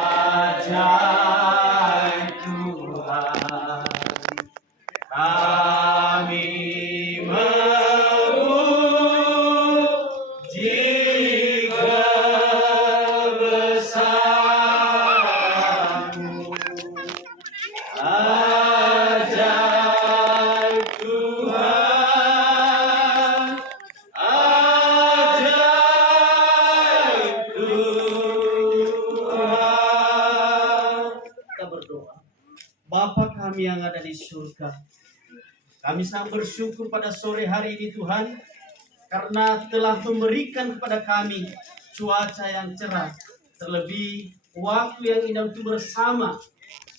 Ajaib Tuhan, kami memuji kebesaran-Mu. Ajaib Tuhan, ajaib Tuhan. Kita berdoa. Bapa kami yang ada di surga, kami sangat bersyukur pada sore hari ini Tuhan, karena telah memberikan kepada kami cuaca yang cerah, terlebih waktu yang indah untuk bersama,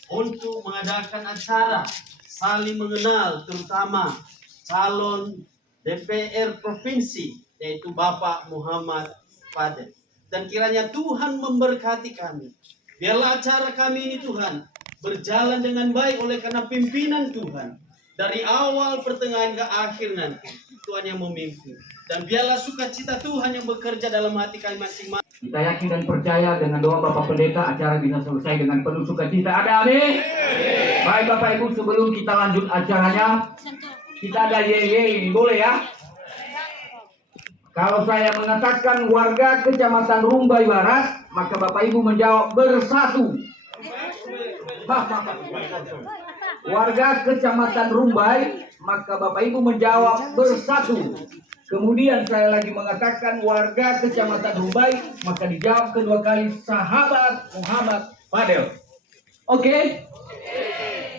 untuk mengadakan acara saling mengenal, terutama calon DPR Provinsi, yaitu Bapak Muhammad Fadel. Dan kiranya Tuhan memberkati kami. Biarlah acara kami ini Tuhan berjalan dengan baik oleh karena pimpinan Tuhan. Dari awal, pertengahan, ke akhir nanti Tuhan yang memimpin. Dan biarlah sukacita Tuhan yang bekerja dalam hati kami masing-masing. Kita yakin dan percaya dengan doa Bapak Pendeta acara bisa selesai dengan penuh sukacita. Ada amin? Baik Bapak Ibu, sebelum kita lanjut acaranya, kita ada ye ini, boleh ya? Kalau saya mengatakan warga Kecamatan Rumbai Barat, maka Bapak Ibu menjawab bersatu. Warga Kecamatan Rumbai, maka Bapak Ibu menjawab bersatu. Kemudian saya lagi mengatakan warga Kecamatan Rumbai, maka dijawab kedua kali sahabat Muhammad Fadel. Oke?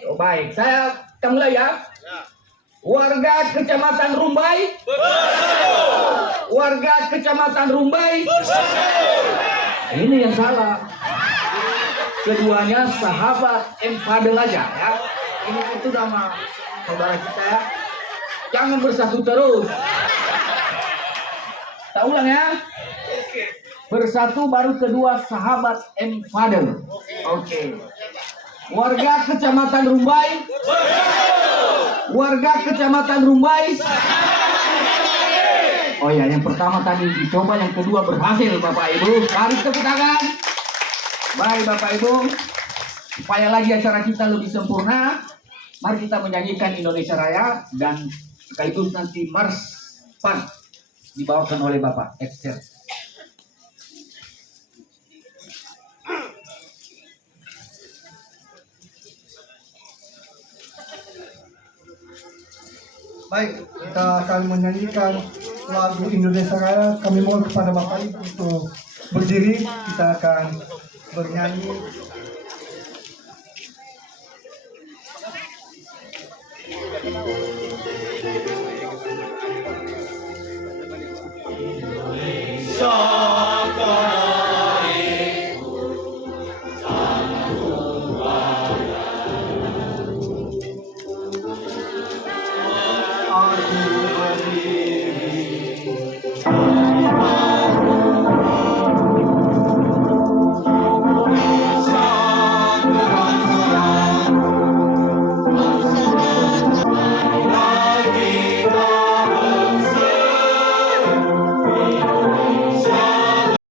Oh, baik, saya mulai ya. Warga Kecamatan Rumbai, warga Kecamatan Rumbai, ini yang salah. Keduanya sahabat M. Fadel aja ya. Ini itu nama saudara kita ya. Jangan bersatu terus. Kita ulang ya. Bersatu baru kedua sahabat M. Fadel. Oke. Warga Kecamatan Rumbai. Warga Kecamatan Rumbai. Oh ya, yang pertama tadi dicoba, yang kedua berhasil Bapak Ibu. Mari tepuk tangan. Baik Bapak Ibu, supaya lagi acara kita lebih sempurna, mari kita menyanyikan Indonesia Raya dan sekaligus nanti Mars Pan dibawakan oleh Bapak Excel. Baik, kita akan menyanyikan lagu Indonesia Raya. Kami mohon kepada Bapak Ibu untuk berdiri. Kita akan bernyanyi. Aku berdiri